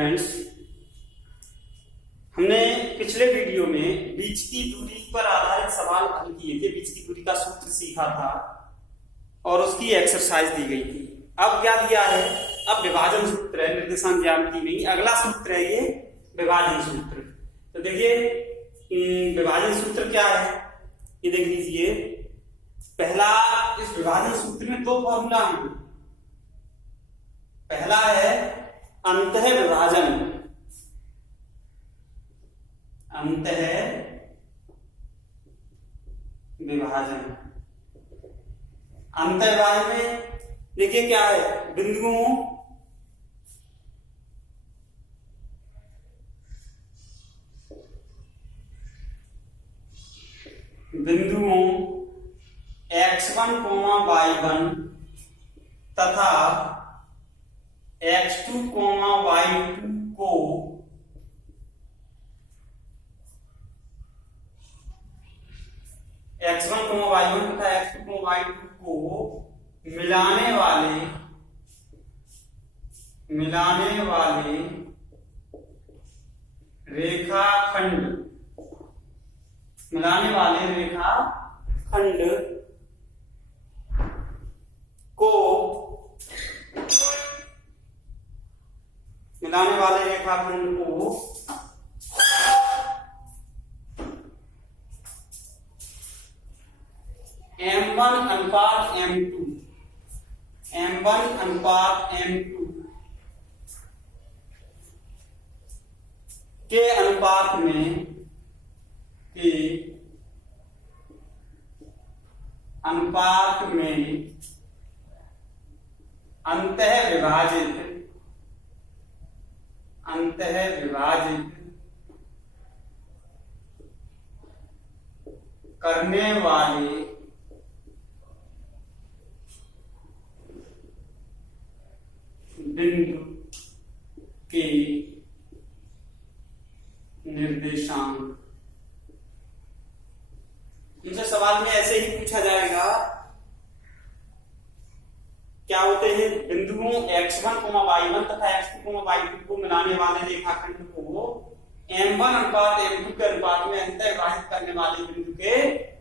Students, हमने पिछले video में बीच की दूरी पर आधारित सवाल हल किए थे। बीच की दूरी का सूत्र सीखा था और उसकी एक्सरसाइज दी गई थी। अब क्या दिया है? अब विभाजन सूत्र है, निर्देशांक ज्यामिति नहीं। अगला सूत्र है ये विभाजन सूत्र। तो देखिए विभाजन सूत्र क्या है, ये देख लीजिए। पहला, इस विभाजन सूत्र में दो फॉर्मूला है। पहला है अंतः विभाजन, अंतः विभाजन। अंतः विभाजन में देखिए क्या है, बिंदुओं x1, y1 तथा x2, y2 को x1, y1 तथा x2, y2 को मिलाने वाले रेखाखंड को M1 अनुपात M2 के अनुपात में अंतः विभाजित करने वाले बिंदु के निर्देशांक। इनसे सवाल में ऐसे ही पूछा जाएगा, क्या होते हैं बिंदुओं x1, y1 तथा x2, y2 को मिलाने वाले रेखाखंड को M1 अनुपात M2 के अनुपात में अंतः विभाजित करने वाले बिंदु के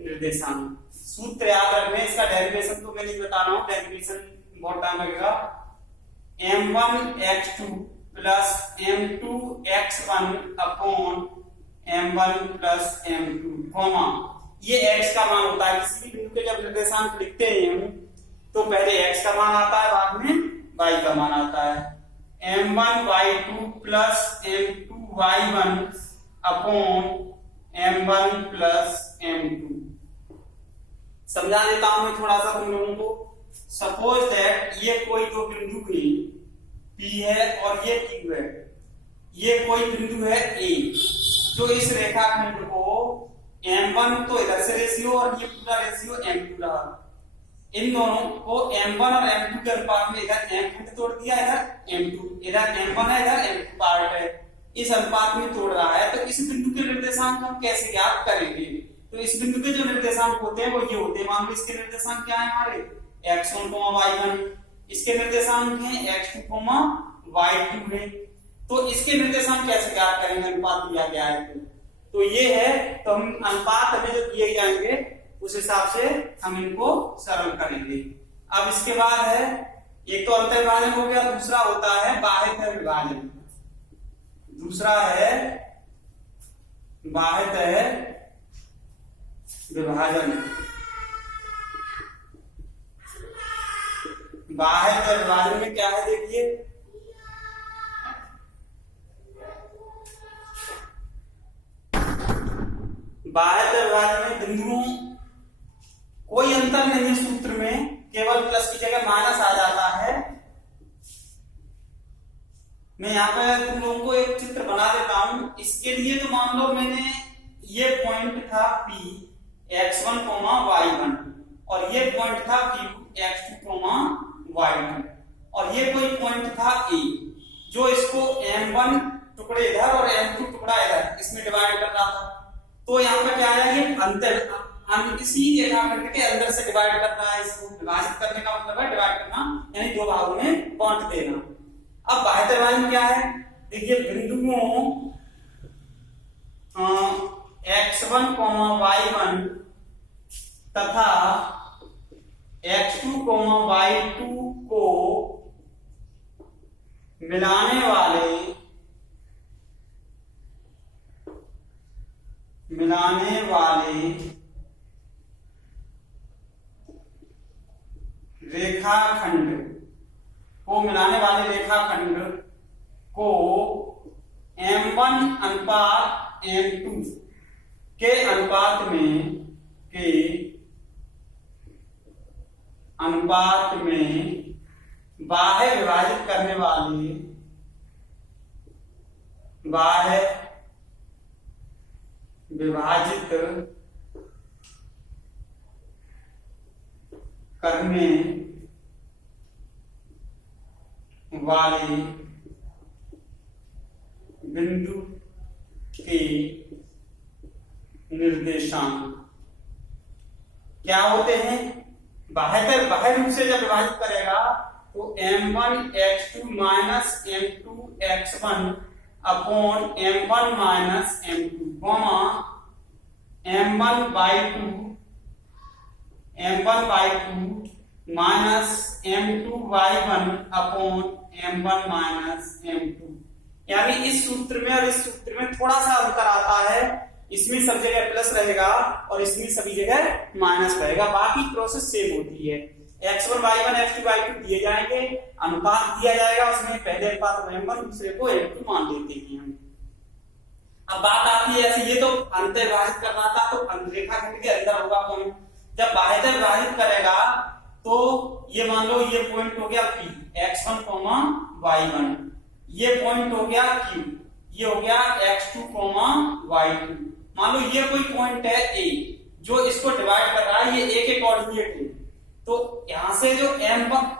निर्देशांक। सूत्र याद रखना, इसका डेरिवेशन तो मैं नहीं बता रहा हूं, डेरिवेशन बहुत टाइम लगेगा। M1x2 plus M2x1 upon M1 plus M2 comma, ये x का मान होता है। किसी भी बिंदु के जब निर्देशांक लिखते हैं तो पहले x का मान आता है, बाद में y का मान आता है। M1y2 plus M2y1 upon M1 plus M2। समझा देता हूं मैं थोड़ा सा तुम लोगों को। सपोज दैट ये कोई दो बिंदु P है और ये Q है। ये कोई बिंदु है A, जो इस रेखाखंड को M1 तो इधर से रेशियो और ये पूरा रेशियो M2 रहा। इन दोनों को M1 और M2 के अनुपात में इधर M खंड तोड़ दिया, इधर M2, इधर M1 है, इधर M2 पार्ट है, इस अनुपात में तोड़ रहा है। तो इस बिंदु के निर्देशांक हम कैसे ज्ञात करेंगे? तो इस बिंदु के जो निर्देशांक होते हैं वो ये होते हैं। मान लो इसके निर्देशांक क्या है हमारे x1, y1, इसके निर्देशांक हैं x2, y2 है। तो इसके निर्देशांक कैसे ज्ञात करेंगे? अनुपात दिया गया है तो ये है। तो हम अनुपात हमें जो दिए जाएंगे उस हिसाब से हम इनको सरल करेंगे। अब इसके बाद है, एक तो अंतः विभाजन हो गया, दूसरा होता है बाह्यतः विभाजन। दूसरा है बाह्यतः विभाजन। बाह्यतः विभाजन में क्या है देखिए, बाह्यतः विभाजन में बिंदुओं कोई अंतर नहीं है सूत्र में, केवल प्लस की जगह माइनस आ जाता है। मैं यहाँ पे तुम लोगों को एक चित्र बना देता हूं। इसके लिए तो मान लो मैंने ये पॉइंट था P x1, y1 और ये पॉइंट था Q x2, y2 और ये कोई पॉइंट था A, जो इसको M1 टुकड़े इधर और M2 टुकड़ा इधर इसमें डिवाइड कर रहा था। तो यहाँ पे क्या है, ये अंतर इसी रेखाखंड के अंदर से डिवाइड करना है। इसको विभाजित करने का मतलब है डिवाइड करना, यानी दो भागों में बांट देना। अब बाह्यतः विभाजन क्या है? देखिए बिंदुओं x1, y1 तथा x2, y2 को मिलाने वाले रेखाखंड को m1 अनुपात m2 के अनुपात में बाह्य विभाजित करने वाले बिंदु के निर्देशांक क्या होते हैं? बाह्य रूप से जब विभाजित करेगा तो m1 x2 minus m2 x1 upon m1 minus m2 m1 by 2 minus m2 y1 upon m1 minus m2। यानी इस सूत्र में और इस सूत्र में थोड़ा सा अंतर आता है, इसमें सब जगह प्लस रहेगा और इसमें सभी जगह माइनस रहेगा, बाकी प्रोसेस सेम होती है। x1 y1 x2 y2 दिए जाएंगे, अनुपात दिया जाएगा, उसमें पहले अनुपात को m1 दूसरे को m2 मान लेते हैं हम। अब बात आती है ऐसे, ये तो अंतर विभाजित कर रहा था तो रेखाखंड के अंदर होगा पॉइंट, जब बाह्य विभाजित करेगा तो ये मान लो ये पॉइंट हो गया P x1, y1, ये पॉइंट हो गया Q, ये हो गया x2, y2। मान लो ये कोई पॉइंट है A जो इसको डिवाइड कर रहा है, ये A के कोऑर्डिनेट है, तो यहां से जो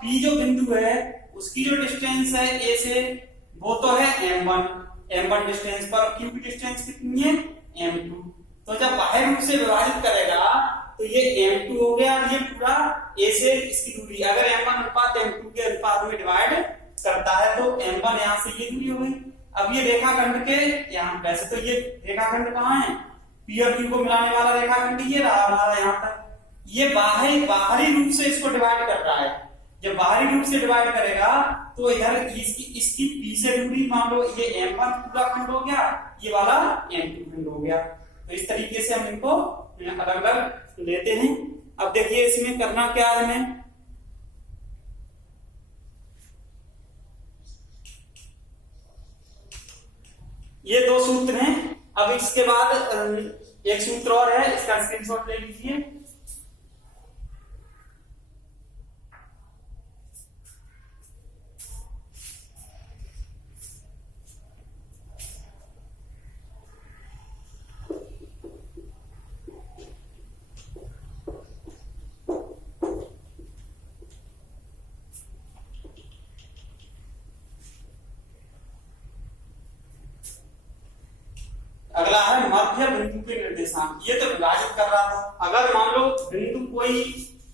P जो बिंदु है उसकी जो डिस्टेंस है A से वो तो है m1 डिस्टेंस पर, Q की डिस्टेंस कितनी है m2। तो जब बाह्य रूप से विभाजित करेगा तो ये m2 हो गया, ये पूरा A से इसकी दूरी, अगर m1 अनुपात m2 के अनुपात में डिवाइड करता है तो m1 यहां से ये दूरी हो गई। अब ये रेखाखंड के यहाँ, वैसे तो ये रेखाखंड कहाँ है, P और Q को मिलाने वाला रेखाखंड ये रहा हमारा यहाँ तक, ये बाहरी रूप से इसको डिवाइड कर रहा है। जब बाहरी रूप से डिवाइड करेगा तो इधर इसकी P से दूरी, मान लो ये m1 पूरा खंड हो गया, ये वाला m2 खंड हो गया। तो इस तरीके से हम इनको अलग अलग लेते हैं। अब देखिए इसमें करना क्या है, हमें ये दो सूत्र हैं। अब इसके बाद एक सूत्र और है, इसका स्क्रीनशॉट ले लीजिए। अगला है मध्य बिंदु के निर्देशांक। ये तो विभाजित कर रहा था, अगर मान लो बिंदु कोई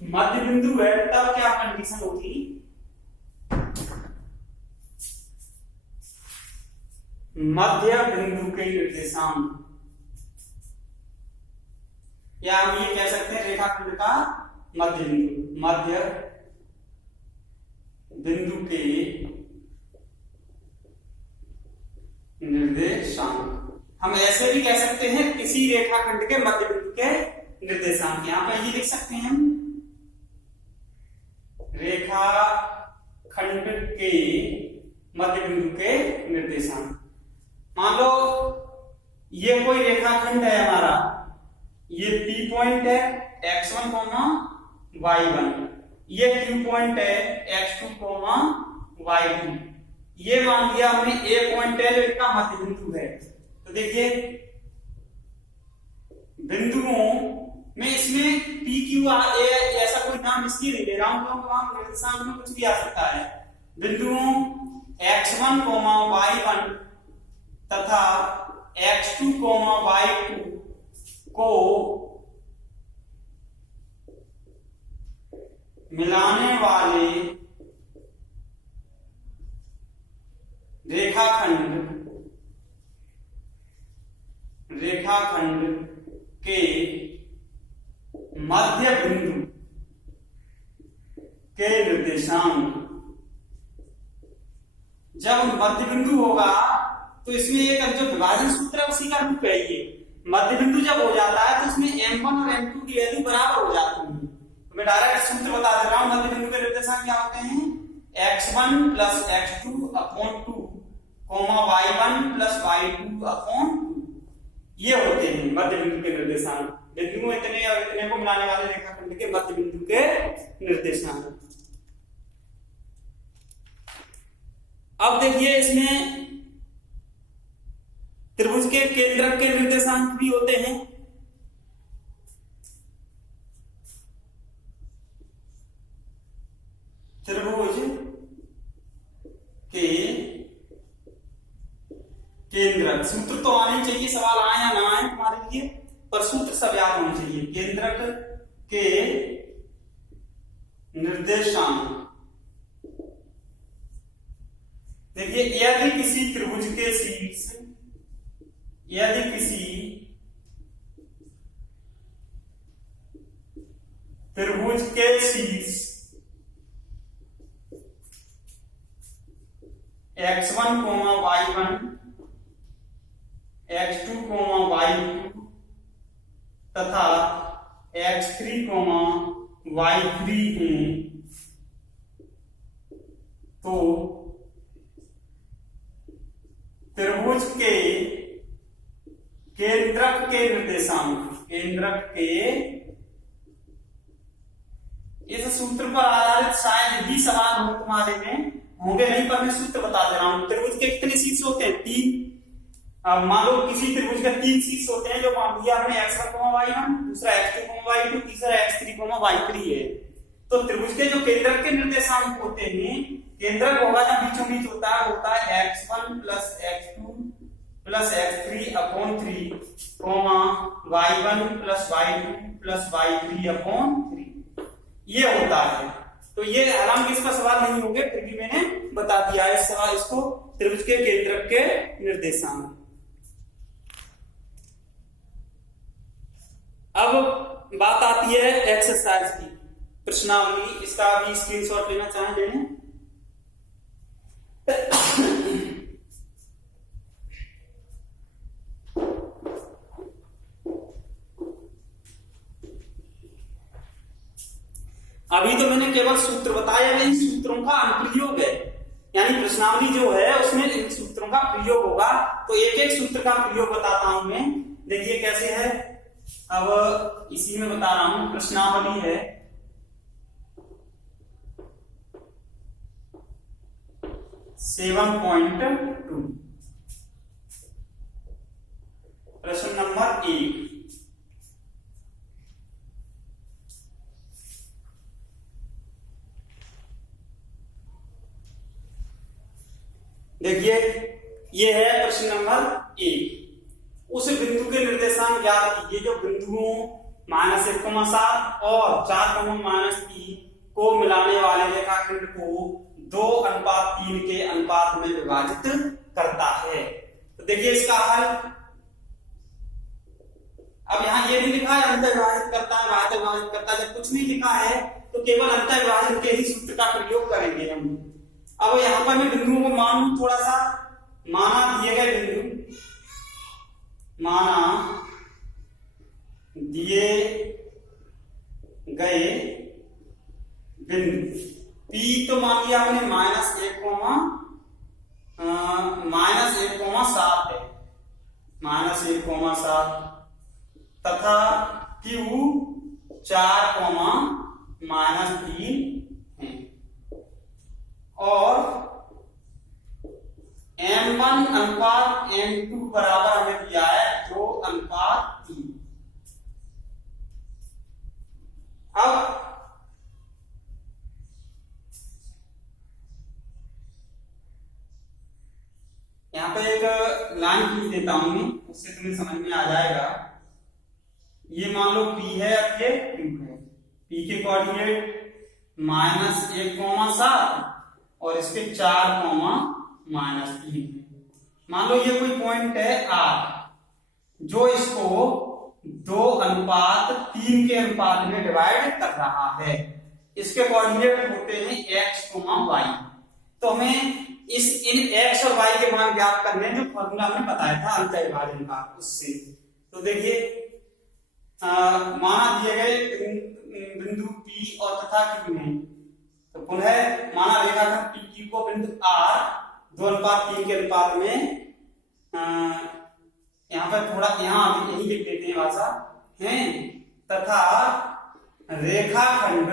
मध्य बिंदु है तब क्या कंडीशन होगी, मध्य बिंदु के निर्देशांक, या हम ये कह सकते हैं रेखाखंड का मध्य बिंदु के निर्देशांक। हम ऐसे भी कह सकते हैं किसी रेखाखंड के मध्य बिंदु के निर्देशांक। यहां पर ये लिख सकते हैं रेखाखंड के मध्य बिंदु के निर्देशांक। मान लो ये कोई रेखाखंड है हमारा, ये P पॉइंट है x1, y1, ये Q पॉइंट है x2, y2। ये मान लिया हमने A पॉइंट है जो इनका मध्य बिंदु है। तो देखिए बिंदुओं में इसमें P Q R A ऐसा कोई नाम इसलिए नहीं ले रहा हूं क्योंकि वहां निर्देशांक में कुछ भी आ सकता है। बिंदुओं x1, y1 तथा x2, y2 को मिलाने वाले रेखाखंड के मध्य बिंदु के निर्देशांक, जब मध्य बिंदु होगा तो इसमें एक जो विभाजन सूत्र है उसी का रूप है ये। मध्य बिंदु जब हो जाता है तो उसमें m1 और m2 की वैल्यू बराबर हो जाती है। तो मैं डायरेक्ट सूत्र बता दे रहा हूं, मध्य बिंदु के निर्देशांक क्या होते हैं, x1 plus x2 upon 2 y1 plus y2 upon 2, ये होते हैं मध्य बिंदु के निर्देशांक। बिंदुओं इतने और इतने को मिलाने वाले रेखाखंड के मध्य बिंदु के निर्देशांक। अब देखिए इसमें त्रिभुज के केंद्रक के निर्देशांक भी होते हैं। त्रिभुज के केंद्रक, सूत्र तो आने चाहिए, सवाल आए या ना आए तुम्हारे लिए, पर सूत्र सब याद होने चाहिए। केंद्रक के निर्देशांक, देखिए यदि किसी त्रिभुज के शीर्ष, यदि किसी त्रिभुज के शीर्ष x1, y1, x2, y2 तथा x3, y3 हैं, तो त्रिभुज के केंद्रक के निर्देशांक, केंद्रक के, इस सूत्र पर आधारित शायद ही सवाल हो तुम्हारे में, होंगे नहीं, पर मैं सूत्र बता दे रहा हूं। त्रिभुज के कितने शीर्ष होते हैं, 3। अब मान लो किसी त्रिभुज के 3 शीर्ष होते हैं, जो मान लिया हमने x1, y1, दूसरा x2, y2, तीसरा x3, y3 है। तो त्रिभुज के जो केंद्रक के निर्देशांक होते हैं, केंद्रक होगा जब बीचों बीच होता है x1 plus x2 plus x3 upon 3, y1 plus y2 plus y3 upon 3, ये होता है। तो ये हालांकि इसका सवाल नहीं होंगे, फिर भी मैंने बता दिया है इस सवाल, इसको त्रिभुज के केंद्रक के निर्देशांक। अब बात आती है एक्सरसाइज की, प्रश्नावली। इसका भी स्क्रीनशॉट लेना चाहें लेने। अभी तो मैंने केवल सूत्र बताया, इन सूत्रों का अनुप्रयोग है, यानी प्रश्नावली जो है उसमें इन सूत्रों का प्रयोग होगा। तो एक एक सूत्र का प्रयोग बताता हूं मैं, देखिए कैसे है। अब इसी में बता रहा हूं, प्रश्नावली है (7.2) प्रश्न नंबर 1, देखिए ये है प्रश्न नंबर 1। उस बिंदु के निर्देशांक ज्ञात कीजिए जो बिंदुओं -1,7 और 4,-3 को मिलाने वाले रेखाखंड को 2:3 के अनुपात में विभाजित करता है। तो देखिए इसका हल, अब यहां ये नहीं लिखा है अंतर विभाजित करता है, बाह्य विभाजित करता है, जब कुछ नहीं लिखा है तो केवल अंतर विभाजन के ही सूत्र का प्रयोग करेंगे हम। अब यहां पर मैं बिंदुओं को मान थोड़ा सा, माना दिए गए बिंदु, माना दिए गए बिंदु P तो मान लिया हमने -1,7 है, -1,7 तथा Q 4,-3 है और M1 अनुपात M2 बराबर हमें दिया है 2:3। अब यहां पे एक लाइन खींच देता हूं मैं, उससे तुम्हें समझ में आ जाएगा। ये मान लो P है, अब ये Q है। P के कोऑर्डिनेट -1,7 और इसके 4,-3 -3। मान लो ये कोई पॉइंट है R जो इसको 2:3 के अनुपात में डिवाइड कर रहा है। इसके कोऑर्डिनेट होते हैं x, y। तो हमें इन x और y के मान ज्ञात करने जो फॉर्मूला हमने बताया था अंतःविभाजन का, उससे। तो देखिए माना दिए गए बिंदु P और तथा Q में, तो पुनः माना रेखाखंड PQ को बिंदु R 2:3 के अनुपात में, यहाँ पर थोड़ा यहाँ यही लिख देते हैं भाषा है, तथा रेखाखंड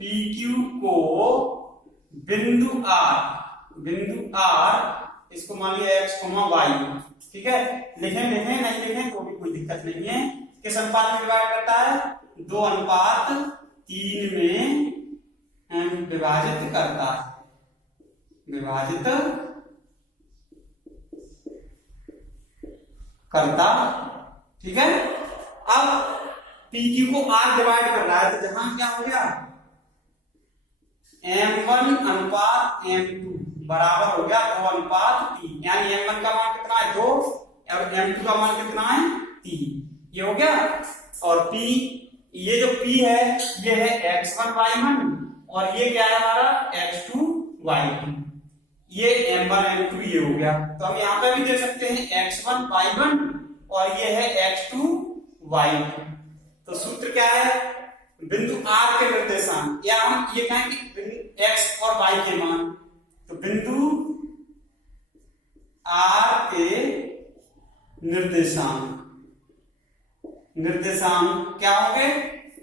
PQ को बिंदु R इसको मान लिया x, y। ठीक है, लिखें नहीं लिखें तो भी कोई दिक्कत नहीं है। किस अनुपात में डिवाइड करता है? 2:3 में विभाजित करता है, ठीक है। अब PQ को R डिवाइड कर रहा है, तो जहां क्या हो गया, M1:M2 बराबर हो गया 2:3। यानी M1 का मान कितना है 2 और M2 का मान कितना है 3, ये हो गया। और P, ये जो P है ये है x1 y1 और ये क्या है हमारा x2 y2, ये M1 M2 ये हो गया। तो हम यहाँ पे भी दे सकते हैं x1 y1 और ये है x2 y2। तो सूत्र क्या है, बिंदु R के निर्देशांक, या हम ये कहें कि x और y के मान। तो बिंदु R के निर्देशांक क्या होंगे,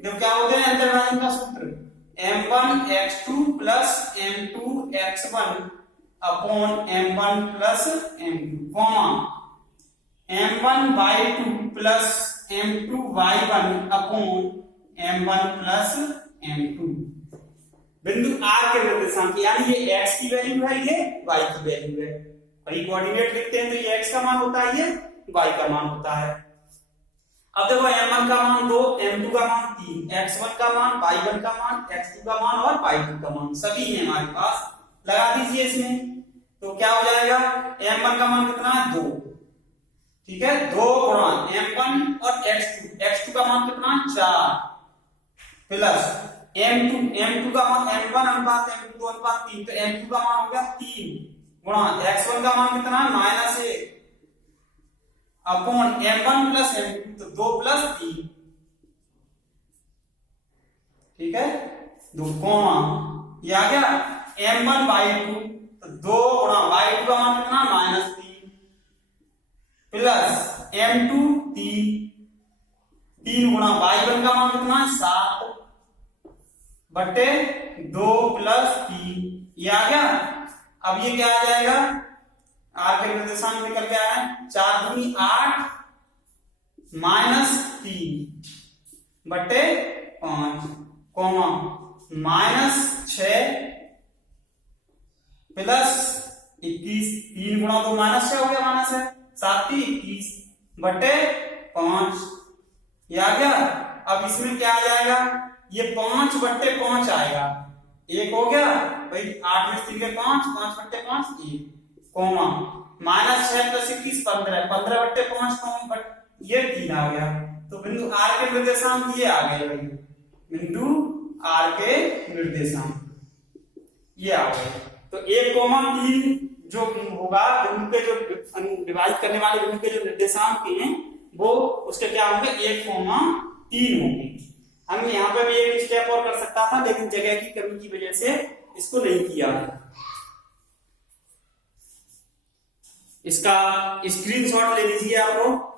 जो क्या होते हैं अंतर्विभाजन का सूत्र, M1 x2 plus M2 x1 upon M1 plus M2, M1 y2 plus M2 y1 upon M1 plus M2। बिंदु R के निर्देशांक, यानी ये x की वैल्यू है, ये y की वैल्यू है। वही कोऑर्डिनेट लिखते हैं तो ये x का मान होता है, ये y का मान होता है। अब देखो M1 का मान 2, M2 का मान 3, x1 का मान, y1 का मान, x2 का मान और y2 का मान सभी है हमारे पास। लगा दीजिए इसमें, तो क्या हो जाएगा, M1 का मान कितना है 2, ठीक है, 2 गुणा M1 और x2 का मान कितना है 4 प्लस M2 का मान M1:M2 2:3, तो M2 का मान हो गया 3 गुणा x1 का मान कितना है -1 अपॉन M1 प्लस M2, तो 2 प्लस 3, ठीक है, 2 ये आ गया M1 y2, तो 2 गुणा y2 का मान कितना -3 प्लस M2 3 गुणा y1 का मान कितना 7 बटे 2 प्लस 3, ये आ गया। अब ये क्या आ जाएगा, R के निर्देशांक निकल के आया 4 दूनी 8 -3 बटे 5 -6 प्लस 21, 3 गुणा 2 -6 हो गया, -है 7 21 बटे 5, ये आ गया। अब इसमें क्या आ जाएगा, ये 5 बटे 5 आएगा, 1 हो गया भाई, 8 में 3 के 5 बटे 5 1 -6 प्लस 21 15 बटे 5 ये 3 आ गया। तो बिंदु R के निर्देशांक ये आ गए भाई, बिंदु R के निर्देशांक ये आ गए। तो 1,3 जो होगा बिंदु के, जो विभाजित करने वाले बिंदु के जो निर्देशांक हैं वो उसके क्या होंगे 1,3 होंगे। हम यहाँ पे भी एक स्टेप और कर सकता था, लेकिन जगह की कमी की वजह से इसको नहीं किया। इसका स्क्रीनशॉट ले लीजिए आप लोग।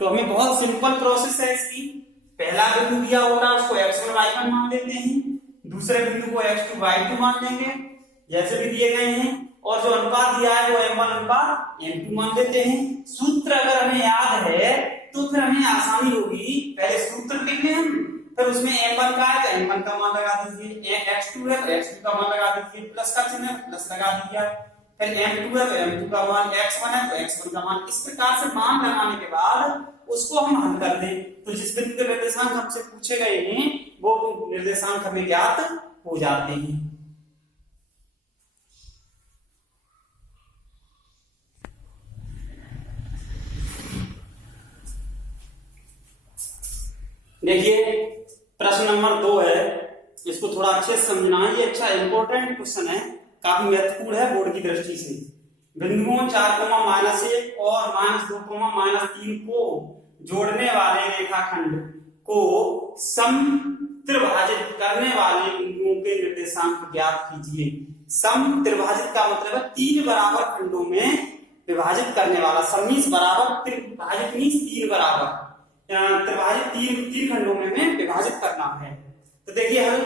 तो हमें बहुत सिंपल प्रोसेस है इसकी। पहला बिंदु दिया होता है उसको x1 y1 मान लेते हैं, दूसरे बिंदु को x2 y2 मान लेंगे जैसे भी दिए गए हैं, और जो अनुपात दिया है वो M1:M2 मान लेते हैं। सूत्र अगर हमें याद है तो फिर हमें आसानी होगी, पहले सूत्र लिख लें हम, फिर उसमें M1 का है तो M1 का मान लगा दीजिए, x2 है तो x2 का मान लगा दीजिए, प्लस का चिन्ह प्लस लगा दीजिए, फिर m2 है तो m2 का मान, x1 है तो x1 का मान। इस प्रकार से मान लगाने के बाद उसको हम हल कर दें तो जिस बिंदु के निर्देशांक हमसे पूछे गए हैं वो निर्देशांक हमें ज्ञात हो जाते हैं। देखिए प्रश्न नंबर 2 है, इसको थोड़ा अच्छे से समझना है, ये अच्छा इंपॉर्टेंट क्वेश्चन है, काफी महत्वपूर्ण है बोर्ड की दृष्टि से। बिंदुओं 4,-1 और -2,-3 को जोड़ने वाले रेखाखंड को समत्रिभाजित करने वाले बिंदुओं के निर्देशांक ज्ञात कीजिए। समत्रिभाजित का मतलब है 3 बराबर खंडों में विभाजित करने वाला। समीस बराबर त्रिभाजित मींस 3 बराबर, त्रिभाजित 3 खंडों में विभाजित करना है। तो देखिए हल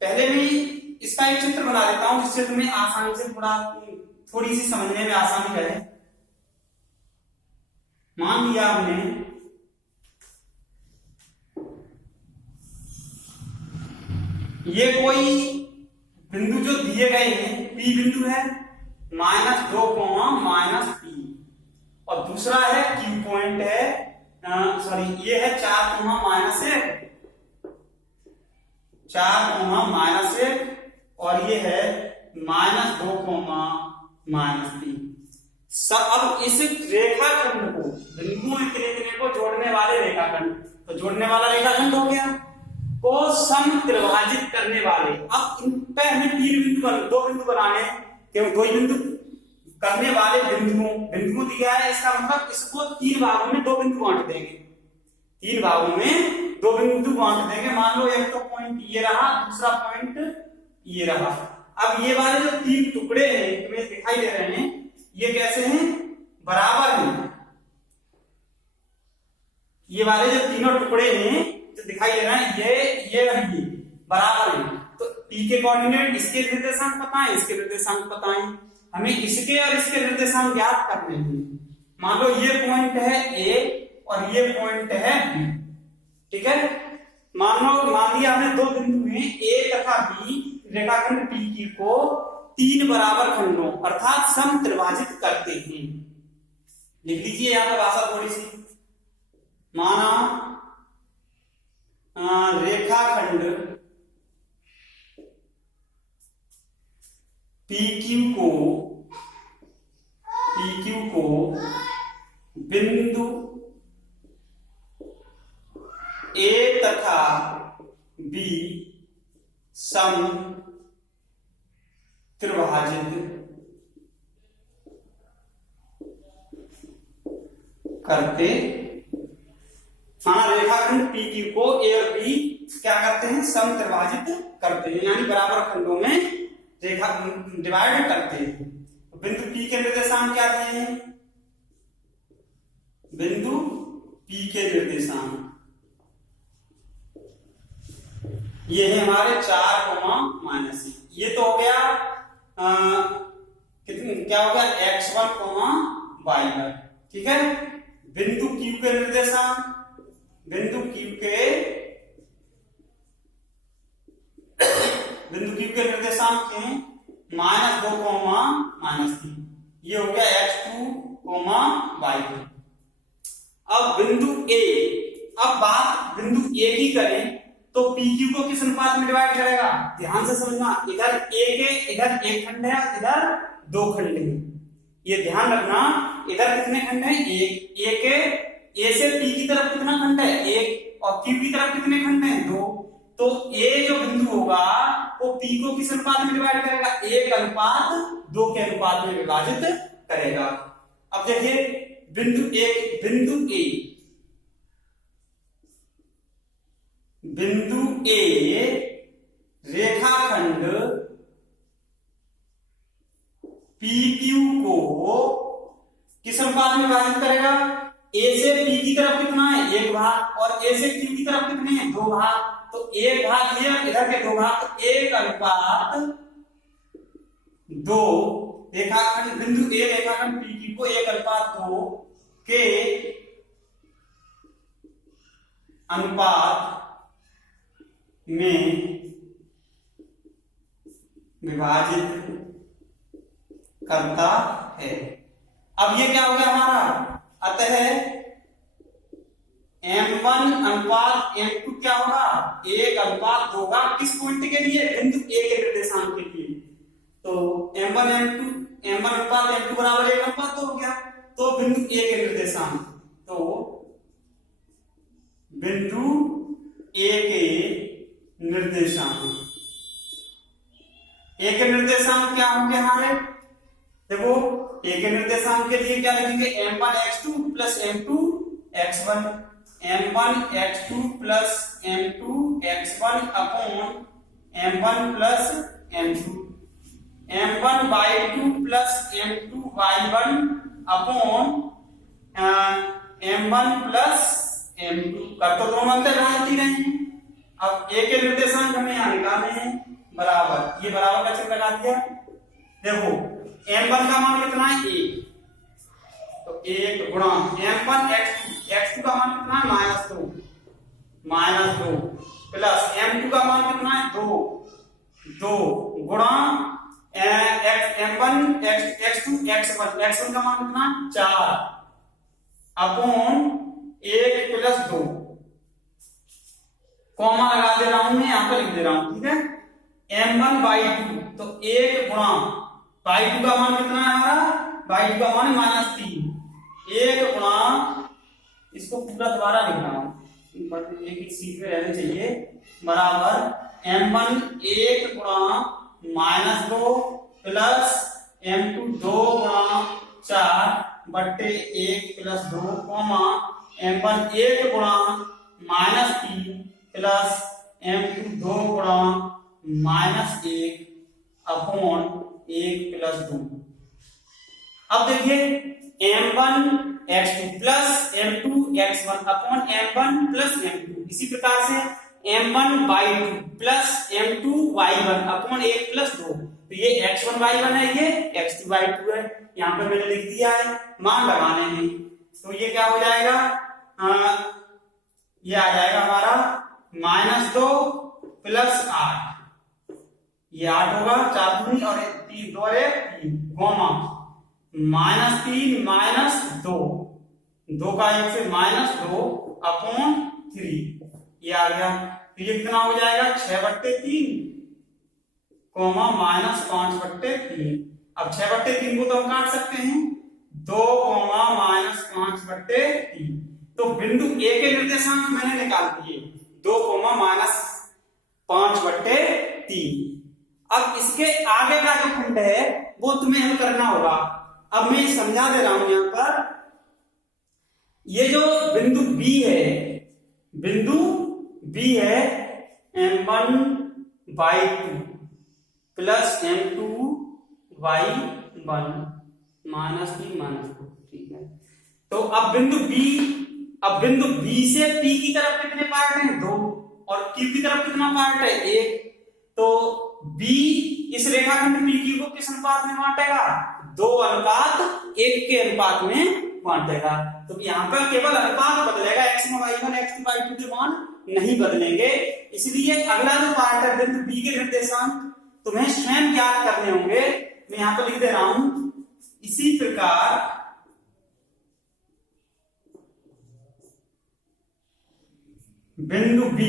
पहले मैं इसका एक चित्र बना देता हूं जिससे तुम्हें आसानी से थोड़ी सी समझने में आसानी रहे। मान लिया हमने ये कोई बिंदु जो दिए गए हैं, P बिंदु है, -2, -P, और दूसरा है Q पॉइंट है, सॉरी ये है 4,-1, 4,-1 और ये है -2, -3। अब इस रेखाखंड को बिंदुओं इतने को जोड़ने वाले रेखाखंड, तो जोड़ने वाला रेखाखंड हो गया, को समत्रिभाजित करने वाले। अब इन पे हमें 2 बिंदु बनाने हैं, क्यों 2 बिंदु करने वाले बिंदुओं दिया है, इसका मतलब इसको 3 भागों में 2 बिंदु बांट देंगे, 3 भागों में 2 बिंदु बांट देंगे। मान लो एक तो पॉइंट ये रहा, दूसरा पॉइंट ये रहा। अब ये वाले जो 3 टुकड़े हैं तुम्हें दिखाई दे रहे हैं, ये कैसे हैं, बराबर हैं। ये वाले जो तीनों टुकड़े हैं जो दिखाई दे रहे हैं ये बराबर हैं। तो P के कोऑर्डिनेट, इसके निर्देशांक पता है, इसके निर्देशांक पता है, हमें इसके और इसके निर्देशांक ज्ञात करने हैं। मान लो ये पॉइंट है A और ये पॉइंट है B, ठीक है। मान लिया हमने 2 बिंदु हैं A तथा B, रेखाखंड PQ को 3 बराबर खंडों अर्थात समत्रिभाजित करते हैं। लिख लीजिए यहाँ पर भाषा थोड़ी सी। माना रेखाखंड PQ को बिंदु A तथा B समत्रिभाजित करते। माना रेखाखंड PQ को A और B क्या करते हैं, समत्रिभाजित करते हैं, यानी बराबर खंडों में रेखा डिवाइड करते हैं। बिंदु P के निर्देशांक क्या दिए हैं, बिंदु P के निर्देशांक ये है हमारे 4, ये तो हो गया क्या हो गया x1, y1, ठीक है। बिंदु Q के निर्देशांक, बिंदु Q के निर्देशांक हैं -2, -3, ये हो गया x2, y2। अब बिंदु A, अब बात बिंदु A की करें तो PQ को किस अनुपात में डिवाइड करेगा, ध्यान से समझना। इधर इधर 1 खंड है, इधर 2 खंड है, ये ध्यान रखना। इधर कितने खंड हैं, A से P की तरफ कितना खंड है, 1, और Q की तरफ कितने खंड हैं, 2। तो A जो बिंदु होगा वो P को किस अनुपात में डिवाइड करेगा, 1:2 के अनुपात में विभाजित करेगा। अब देखिए बिंदु A रेखाखंड PQ को किस अनुपात में विभाजित करेगा, A से P की तरफ कितना है, 1 भाग, और A से Q की तरफ कितने हैं, 2 भाग। तो 1 भाग ये, इधर के 2 भाग, तो 1:2 रेखाखंड बिंदु A रेखाखंड PQ को 1:2 के अनुपात में विभाजित करता है। अब ये क्या हो गया हमारा, अतः M1 अनुपात M2 क्या होगा, 1:2 होगा। किस पॉइंट के लिए, बिंदु A के निर्देशांक के लिए। तो M1 अनुपात M2 बराबर 1:2 हो गया। तो बिंदु A के निर्देशांक, तो बिंदु A के निर्देशांक क्या होंगे हमारे, देखो A के निर्देशांक के लिए क्या लिखेंगे, M1 x2 plus M2 x1, M1 x2 plus M2 x1 upon M1 plus M2, M1 y2 plus M2 y1 upon M1 plus M2। कर तो दोनों अंतर लगाती रहे हैं। अब A के निर्देशांक हमें यहाँ निकालने हैं, बराबर, ये बराबर का चिन्ह लगा दिया। देखो M1 का मान कितना है, 1, तो 1 गुणा M1 x2 का मान कितना है, -2 प्लस M2 का मान कितना है, 2 गुणा M1 x2 x1 का मान कितना, 4 अपॉन 1 प्लस 2, कॉमा लगा दे रहा हूं मैं, यहां पर लिख दे रहा हूं, ठीक है। M1 y2, तो 1 गुणा y2 का मान कितना है हमारा, y2 का मान -3, 1 गुणा, इसको पूरा दोबारा लिख रहा हूं, एक ही सीट पे रहने चाहिए, बराबर M1 1 गुणा -2 प्लस M2 2 गुणा 4 बट्टे 1 प्लस 2, कॉमा M1 1 गुणा -3 प्लस M2 2 गुणा -1 अपॉन 1 प्लस 2। अब देखिए M1 x2 plus M2 x1 upon M1 plus M2, इसी प्रकार से M1 y2 plus M2 y1 upon 1 plus 2, तो ये x1 y1 है, ये x2 y2 है, यहाँ पे मैंने लिख दिया है, मान लगाने हैं। तो ये क्या हो जाएगा, ये आ जाएगा हमारा -2 प्लस 8, ये 8 होगा, 4 दूनी और 3 2 और 1 कॉमा -3 -2, 2 का 1 से -2 अपॉन 3, ये आ गया। तो ये कितना हो जाएगा, 6/3 कॉमा -5/3। अब 6/3 को तो हम काट सकते हैं, 2 -5/3। तो बिंदु A के निर्देशांक मैंने निकाल दिए, 2 -5/3। अब इसके आगे का जो खंड है वो तुम्हें हल करना होगा। अब मैं समझा दे रहा हूं यहां पर, ये जो बिंदु B है M1 y2 plus M2 y1 -3 -2, ठीक है। तो अब बिंदु B से P की तरफ कितने पार्ट हैं, 2, और Q की तरफ कितना पार्ट है, 1। तो B इस रेखाखंड PQ को किस अनुपात में बांटेगा, 2:1 के अनुपात में बांटेगा। तो यहाँ पर केवल अनुपात बदलेगा, x1 y1 x2 y2 के मान नहीं बदलेंगे। इसलिए अगला जो पार्ट है बिंदु B के निर्देशांक तुम्हें स्वयं ज्ञात करने होंगे। मैं यहाँ पर लिख दे रहा हूं, इसी प्रकार बिंदु B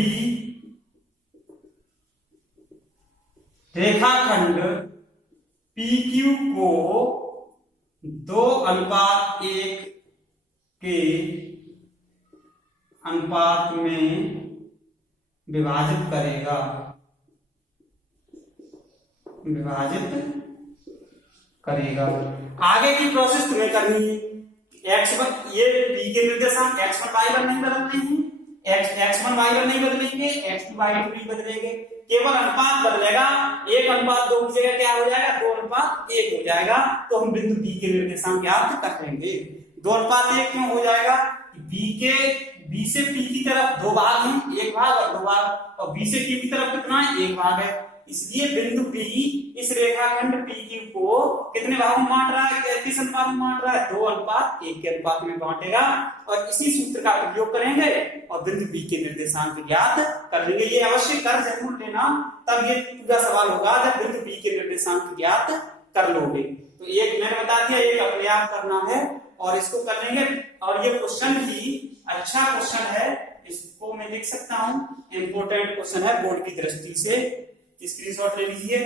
रेखाखंड PQ को 2:1 के अनुपात में विभाजित करेगा। आगे की प्रोसेस तुम्हें करनी है। x1 ये P के निर्देशांक x1 y1 नहीं बदलते हैं, x1 y1 नहीं बदलेंगे, x2 y2 नहीं बदलेंगे, केवल अनुपात बदलेगा। 1:2 की जगह क्या हो जाएगा, 2:1 हो जाएगा। तो हम बिंदु B के निर्देशांक ज्ञात कर लेंगे। 2:1 क्यों हो जाएगा, B से P की तरफ 2 भाग हैं, 1 भाग और 2 भाग, और B से Q की तरफ कितना है, 1 भाग है। इसलिए बिंदु B इस रेखाखंड PQ को कितने भागों में बांट रहा है, किस अनुपात में बांट रहा है, 2:1 के अनुपात में बांटेगा। और इसी सूत्र का प्रयोग करेंगे और बिंदु B के निर्देशांक ज्ञात कर लेंगे। ये अवश्य कर जरूर लेना, तब ये पूरा सवाल होगा जब बिंदु B के निर्देशांक ज्ञात कर लोगे। तो एक मैंने बता दिया, एक अपने आप करना है और इसको कर लेंगे। और ये क्वेश्चन भी अच्छा क्वेश्चन है, इसको मैं लिख सकता हूं, इंपोर्टेंट क्वेश्चन है बोर्ड की दृष्टि से, स्क्रीनशॉट ले लीजिए।